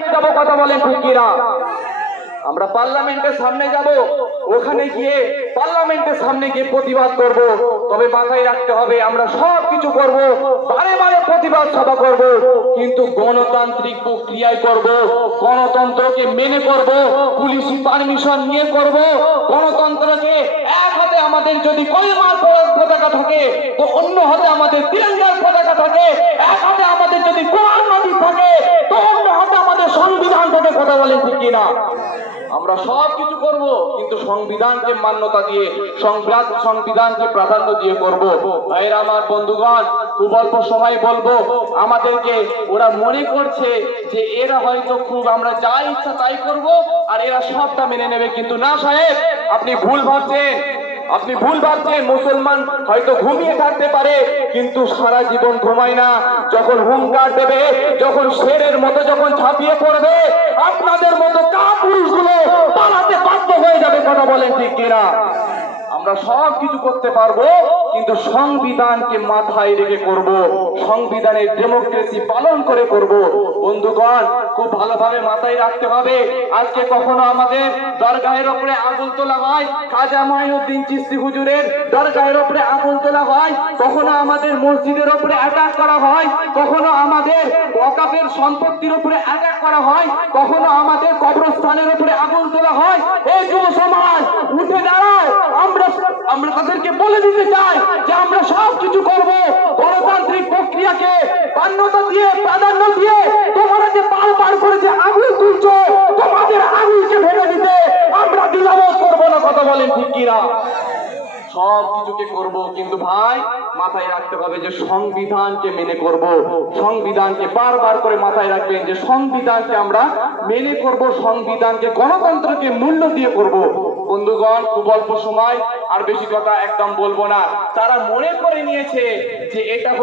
কথা বলেন ঠিক কিনা? আমরা পার্লামেন্টের সামনে যাব, ওখানে গিয়ে পার্লামেন্টের সামনে গিয়ে প্রতিবাদ করব। তবে মাথায় রাখতে হবে আমরা সব কিছু করব, বারে বারে প্রতিবাদ সভা করব, কিন্তু গণতান্ত্রিক প্রক্রিয়ায় করব, গণতন্ত্রকে মেনে করব, পুলিশি পারমিশন নিয়ে করব। গণতন্ত্রকে এক হাতে আমাদের যদি কলমার পতাকা থাকে, তো অন্য হাতে আমাদের তিরঙ্গার পতাকা থাকে। এক হাতে আমাদের যদি কোরআন নদী থাকে, তো অন্য হাতে আমাদের সংবিধান থাকে। কথা বলেন ঠিক কিনা? আমরা সব কিছু করব, কিন্তু সংবিধানকে মান্যতা দিয়ে, সংবিধানকে প্রাধান্য দিয়ে করব। ভাইরা আমার, বন্ধুগণ, খুব অল্প সময় বলবো। আমাদেরকে ওরা মনে করছে যে এরা হয়তো খুব আমরা যা ইচ্ছা তাই করব আর এরা সবটা মেনে নেবে, কিন্তু না সাহেব, আপনি ভুল ভাবছেন। আপনি ভুল ভাবছেন। মুসলমান হয়তো ঘুমিয়ে থাকতে পারে, কিন্তু সারা জীবন ঘুমায় না। যখন হুঙ্কার দেবে, যখন শেরের মতো যখন ঝাঁপিয়ে পড়বে, আপনাদের মতো কাপুরুষগুলো পালাতে বাধ্য হয়ে যাবে। কথা বলেন ঠিক কিনা? আমরা সব কিছু করতে পারবো, কিন্তু সংবিধানকে মাথায় রেখে করব, সংবিধানের ডেমোক্রেসি পালন করে করব। বন্ধুগণ, খুব ভালোভাবে মাথায় রাখতে হবে। আজকে কখনো আমাদের দরগাহের উপরে আগুন তোলা হয়, খাজা মঈনুদ্দিন চিশতি হুজুরের দরগাহের উপরে আগুন তোলা হয়, কখনো আমাদের মসজিদের উপরে অ্যাটাক করা হয়, কখনো আমাদের ওয়াকাফের সম্পত্তির উপরে অ্যাটাক করা হয়, কখনো আমাদের কবরস্থানের উপরে আগুন তোলা হয়। এই যুব সমাজ, উঠে দাঁড়াও। আমরা তাদেরকে বলে দিতে চাই যে আমরা সব কিছু করব, গণতান্ত্রিক প্রক্রিয়াকে মান্যতা দিয়ে, প্রাধান্য দিয়ে। তোমরা যে পার করে যে আগুন তুলছো, তোমাদের আগুনকে ভেঙে দিতে আমরা দ্বিধাবোধ করবো না। কথা বলেন ঠিক কিনা? সব কিছুকে করব, কিন্তু ভাই মাথায় রাখতে হবে যে সংবিধানকে মেনে করব। সংবিধানকে বারবার করে মাথায় রাখবেন যে সংবিধানকে আমরা মেনে করব, সংবিধানকে, গণতন্ত্রকে মূল্য দিয়ে করব। বন্ধুগণ, খুব অল্প সময়, আর বেশি কথা একদম বলবো না। তারা মনে করে নিয়েছে যে এটা